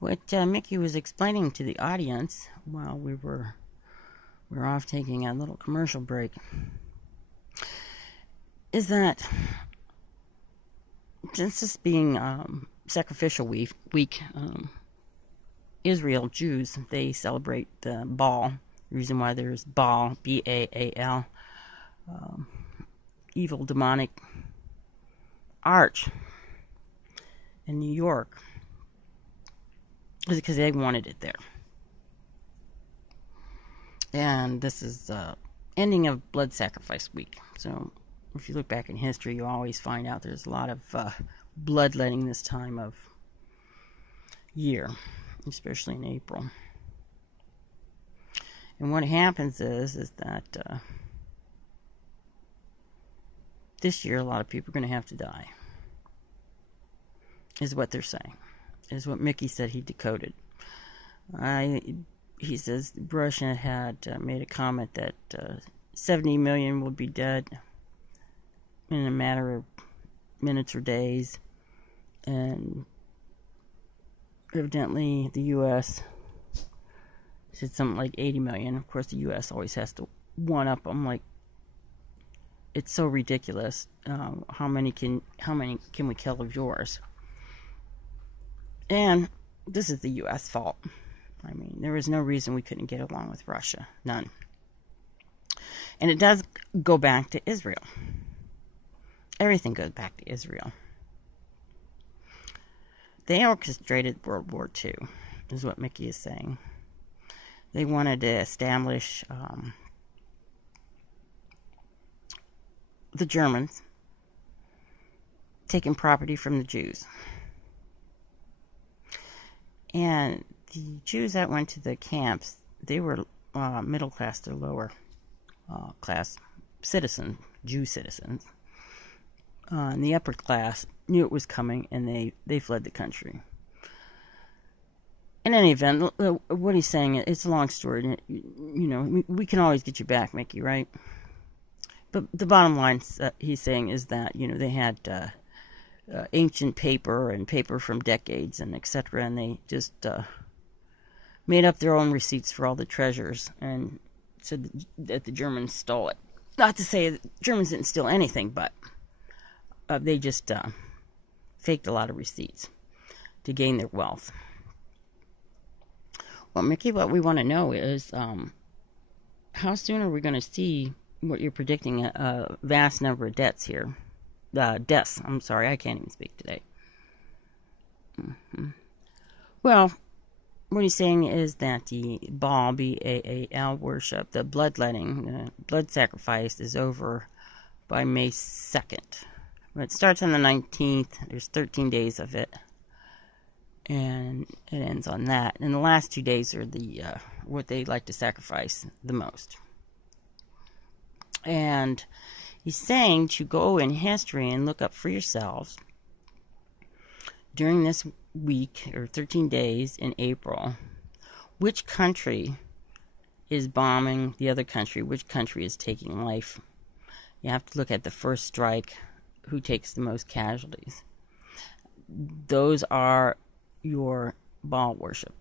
What Mickey was explaining to the audience while we were off taking a little commercial break is that since this being sacrificial week, Israel Jews, they celebrate the Baal. The reason why there's Baal, B-A-A-L, evil demonic arch in New York, is because they wanted it there. And this is ending of blood sacrifice week. So if you look back in history, you always find out there's a lot of bloodletting this time of year, especially in April. And what happens is that this year a lot of people are going to have to die, is what they're saying, is what Mickey said he decoded. He says Russia had made a comment that 70 million will be dead in a matter of minutes or days, and evidently the U.S. said something like 80 million. Of course, the U.S. always has to one-up them. Like, it's so ridiculous. How many can we kill of yours? And this is the U.S. fault. I mean, there was no reason we couldn't get along with Russia. None. And it does go back to Israel. Everything goes back to Israel. They orchestrated World War II, is what Mickey is saying. They wanted to establish the Germans taking property from the Jews. And the Jews that went to the camps, they were middle class to lower class citizens, Jew citizens. And the upper class knew it was coming, and they fled the country. In any event, what he's saying, it's a long story. You know, we can always get you back, Mickey, right? But the bottom line he's saying is that, you know, they had ancient paper and paper from decades and etc., and they just made up their own receipts for all the treasures and said that the Germans stole it. Not to say that Germans didn't steal anything, but they just faked a lot of receipts to gain their wealth. Well, Mickey, what we want to know is how soon are we going to see what you're predicting, a vast number of deaths here? Deaths. I'm sorry, I can't even speak today. Well, what he's saying is that the Baal, B-A-A-L worship, the bloodletting, the blood sacrifice is over by May 2nd. It starts on the 19th. There's 13 days of it. And it ends on that. And the last 2 days are the what they like to sacrifice the most. And he's saying to go in history and look up for yourselves during this week or 13 days in April, which country is bombing the other country, which country is taking life. You have to look at the first strike, who takes the most casualties. Those are your Baal worship.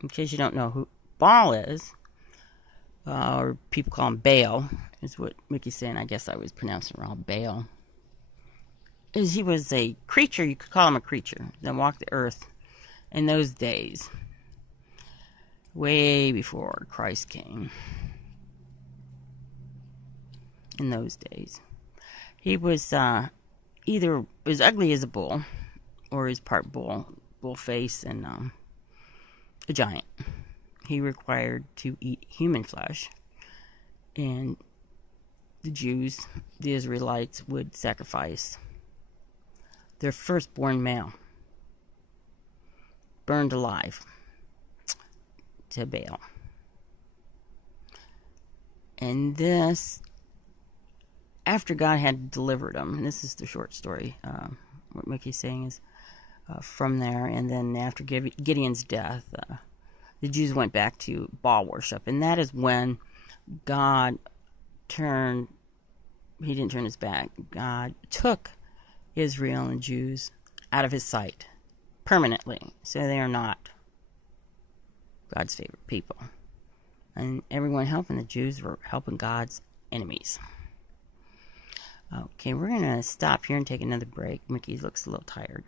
In case you don't know who Baal is, or people call him Baal, is what Mickey's saying. I guess I was pronouncing it wrong. Baal. Is he was a creature, you could call him a creature, that walked the earth in those days, way before Christ came. In those days. He was either as ugly as a bull, or his part bull face, and a giant. He required to eat human flesh, and the Jews, the Israelites, would sacrifice their firstborn male, burned alive, to Baal. And this, after God had delivered them, and this is the short story, what Mickey's saying is from there, and then after Gideon's death, the Jews went back to Baal worship, and that is when God turned, he didn't turn his back, God took Israel and Jews out of his sight permanently, so they are not God's favorite people. And everyone helping the Jews were helping God's enemies. Okay, we're going to stop here and take another break. Mickey looks a little tired.